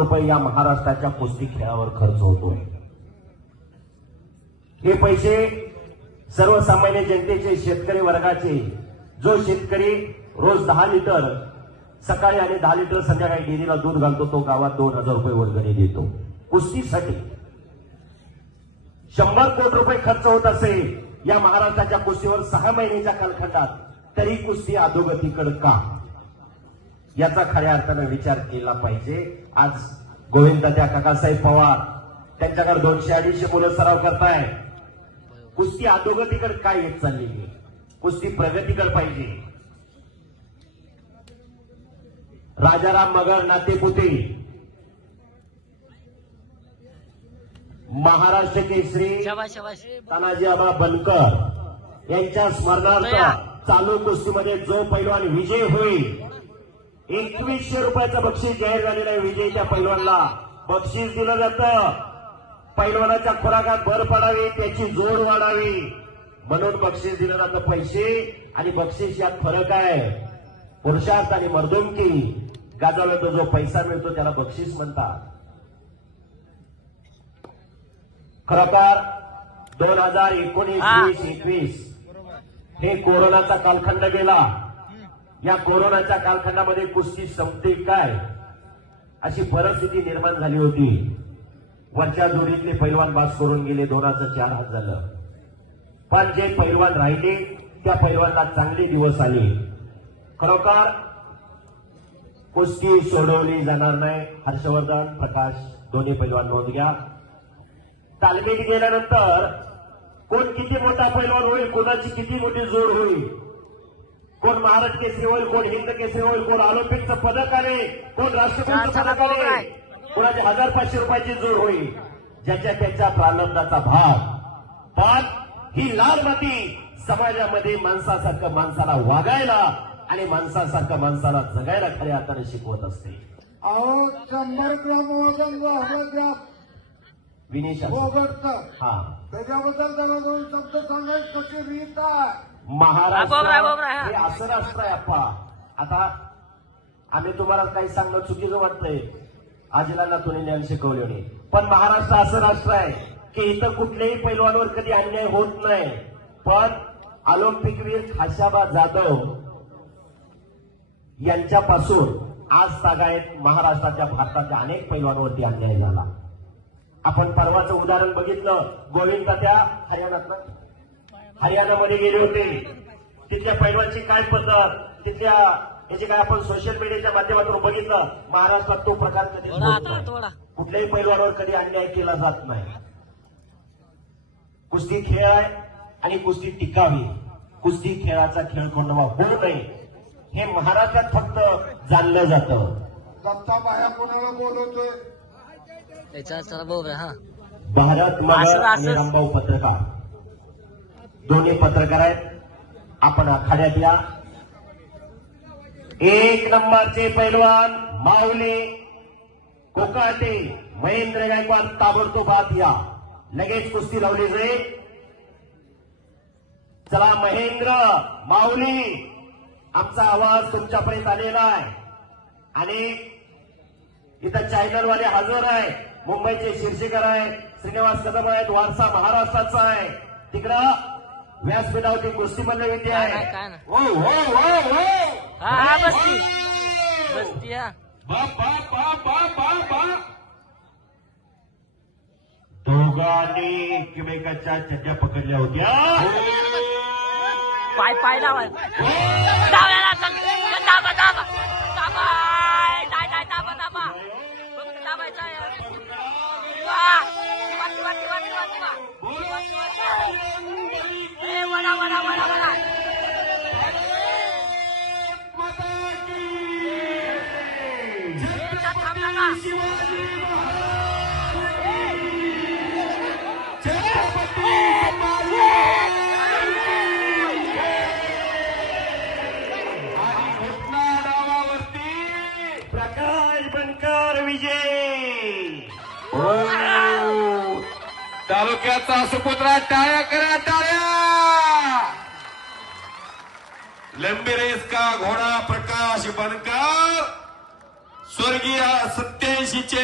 रुपये या महाराष्ट्राच्या कुस्ती खेळावर खर्च होतोय. हे पैसे सर्वसामान्य जनतेचे शेतकरी वर्गाचे जो शेतकरी रोज दहा लिटर सकाळी आणि दहा लिटर संध्याकाळी डेअरीला दूध घालतो तो गावात दोन हजार रुपये वर्गणी देतो. कुस्तीसाठी शंभर कोटी रुपये खर्च होत असे या महाराष्ट्राच्या कुस्तीवर सहा महिन्याच्या कालखंडात तरी कुस्ती अधोगतीकडे का? याचा खऱ्या अर्थानं विचार केला पाहिजे. आज गोविंद त्या काकासाहेब पवार त्यांच्याकडे दोनशे अडीचशे मुलं सराव करताय कुस्ती अधोगतीकडे काय येत चाललेली आहे? कुस्ती प्रगतीकडे पाहिजे. राजाराम मगर नातेपुते. महाराष्ट्र केसरी तानाजी आबा बनकर यांच्या स्मरणार्थ. चालू कुस्तीमध्ये जो पैलवान विजय होईल एकवीसशे रुपयाचं बक्षीस जाहीर झालेलं आहे विजयीच्या पैलवानला. बक्षीस दिलं जातं. पैलवानाच्या खुराकात भर पडावी त्याची जोड वाढावी. म्हणून बक्षीस दिलं जातं पैसे. आणि बक्षीस यात फरक आहे. पुरुषार्थ आणि मर्दुमकी. गाजवला तो जो पैसा मिळतो त्याला बक्षीस म्हणतात. खरं तर दोन हजार एकोणीस. वीस एकवीस हे कोरोनाचा कालखंड गेला. या कोरोनाच्या कालखंडामध्ये कुस्ती संपते काय? अशी परिस्थिती निर्माण झाली होती. वरच्या जोडीतले पैलवान बास करून गेले दोनाचं चार हात झालं. पण जे पैलवान राहिले त्या पैलवानला चांगले दिवस आले. खरोखर कुस्ती सोडवली जाणार नाही. हर्षवर्धन प्रकाश दोन्ही पैलवान नोंद घ्या. तालमीत गेल्यानंतर कोण किती मोठा पैलवान होईल कोणाची किती मोठी जोड होईल? कोण महाराष्ट्र केसरी होईल कोण हिंद केसरी होईल कोण ऑलिम्पिकचं पदक आले कोण राष्ट्रपतीचं चला, पदक आले कोणाची हजार पाचशे रुपयाची जोड होईल ज्याच्या त्याच्या प्रारंभाचा भाग पण ही लाल माती समाजामध्ये माणसासारखं माणसाला वागायला आणि माणसासारखं माणसाला जगायला खऱ्या अर्थाने शिकवत असते. अहो शंभर ग्राम वजन विनिशा हा. त्याच्याबद्दल जरा दोन शब्द सांगायचं कशी रीत आहे? महाराष्ट्र. हा. हे असं राष्ट्र आहे अप्पा. आता आम्ही तुम्हाला काही सांगणं चुकीचं वाटतंय. आजीला तुम्ही ज्ञान शिकवले नाही. पण महाराष्ट्र असं राष्ट्र आहे की इथं कुठल्याही पैलवानवर कधी अन्याय होत नाही. पण ऑलिम्पिकवीर खाशाबा जाधव यांच्यापासून आज तागायत महाराष्ट्राच्या भारताच्या अनेक पैलवानवरती अन्याय झाला. आपण परवाचं उदाहरण बघितलं. गोविंद त्या हरियाणात हरियाणामध्ये गेले होते. तिथल्या पैलवानची काय पद्धत? तिथल्या याचे काय आपण सोशल मीडियाच्या माध्यमातून बघितलं. महाराष्ट्रात तो प्रकार कधी कुठल्याही पैलवानावर कधी अन्याय केला जात नाही. कुस्ती खेळ आहे आणि कुस्ती टिकावी. कुस्ती खेळाचा खेळ कोणावा होऊ नये. हे महाराष्ट्रात फक्त जाणलं जातं. दत्ता बाया कोणाला बोलवतोय? त्याच्या चला बघूया हा. भारत मगर आणि रामभाऊ पत्रकार. दोन्ही पत्रकार आहेत. आपण आखाड्यात या. एक नंबरचे पैलवान माऊली कोकाटे महेंद्र गायकवाड ताबडतोब आत या. लगेच कुस्ती लावली जाईल. चला महेंद्र माऊली. आमचा आवाज तुमच्यापर्यंत आलेला आहे. आणि इथं चॅनलवाले हजर आहे. मुंबईचे शिरशीकर आहे श्रीनिवास कदम आहेत वारसा महाराष्ट्राचा आहे. तिकडं व्यासपीठावरती कुस्तीमधले विद्या आहे. हा हा हा. दोघांनी एकमेकाच्या चड्ड्या पकडल्या होत्या. पाय पाय लावाय प्रकाश बनकर विजय. तालुक्याचा सुपुत्रा टाळ्या करा टाळ्या. लंबी रेस का घोडा प्रकाश बनकर स्वर्गीय सत्याऐंशीचे